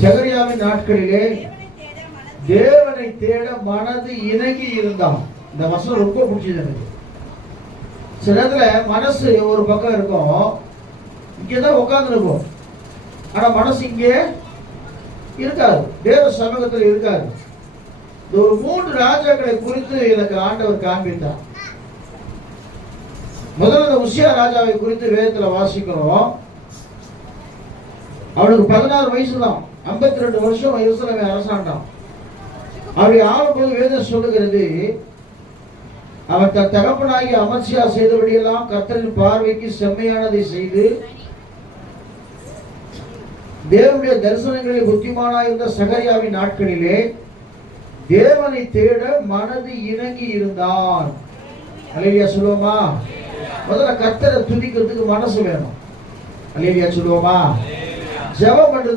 சகரியாவின் நாட்களிலே தேவனை தேட மனது இணங்கி இருந்தான். இந்த வசனம் ரொம்ப பிடிச்சது எனக்கு. சில நேரத்தில் மனசு ஒரு பக்கம் இருக்கும். இங்கே தான் உட்கார்ந்துருக்கும் ஆனால் மனசு இங்கே இருக்காது. தேவ சமூகத்தில் இருக்காது. இந்த ஒரு மூன்று ராஜாக்களை குறித்து எனக்கு ஆண்டவர் காண்பித்தார். முதல்ல இந்த உஷியா ராஜாவை குறித்து வேதத்தில் வாசிக்கிறோம். அவனுக்கு பதினாறு வயசு தான் ஐம்பத்தி ரெண்டு வருஷம் எருசலேமை அரசாண்டான் அவருடைய ஆளும்போது வேதம் சொல்லுகிறது அவன் தன் தகப்பனாகி அமர்சியா செய்தபடியெல்லாம் கர்த்தரின் பார்வைக்கு செம்மையானதை செய்து தேவனுடைய தரிசனங்களில் புத்திமானாயிருந்த சகரியாவின் நாட்களிலே தேவனை தேட மனது இணங்கி இருந்தான். அலையா சொல்லுவோமா? முதல்ல கர்த்தரை துதிக்கிறதுக்கு மனசு வேணும். அலையா சொல்லுவோமா? ஜெபம் பண்றது